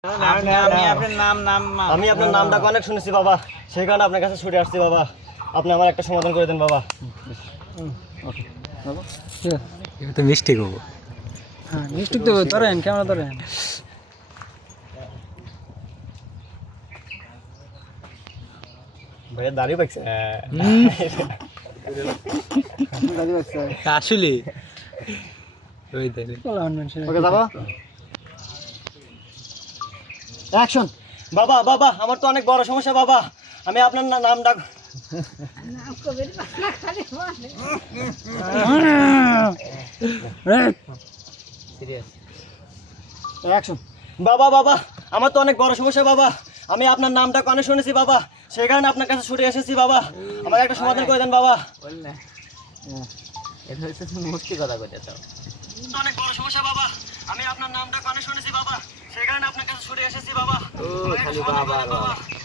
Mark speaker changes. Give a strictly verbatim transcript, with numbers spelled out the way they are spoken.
Speaker 1: আপনি আমি আপনার নাম নাম
Speaker 2: আমি আপনার নামটা অনেক শুনেছি বাবা, সেই কারণে আপনার কাছে ছুটে আসছি বাবা। আপনি আমার একটা সমাধান করে দেন বাবা।
Speaker 3: তো মিষ্টি খাবো।
Speaker 1: হ্যাঁ মিষ্টি তো ধরেন ক্যামেরা ধরেন
Speaker 2: ভাইয়া দাঁড়িয়ে পাইছে
Speaker 3: আসলে ওই তাই
Speaker 2: ওকে যাবো অ্যাকশন। বাবা বাবা আমার তো অনেক বড় সমস্যা বাবা, আমি আপনার না- নাম ডাক অ্যাকশন। বাবা বাবা আমার তো অনেক বড় সমস্যা বাবা, আমি আপনার নামটা কানে শুনেছি বাবা, সেই কারণে আপনার কাছে ছুটে এসেছি বাবা। আমাকে একটা সমাধান করে দেন বাবা। তো অনেক বড় সমস্যা বাবা, আমি আপনার নামটা কানে শুনেছি বাবা, সেই কারণে আপনার কাছে ছুটে এসেছি বাবা। আমাকে একটা সমাধান করে দেন বাবা।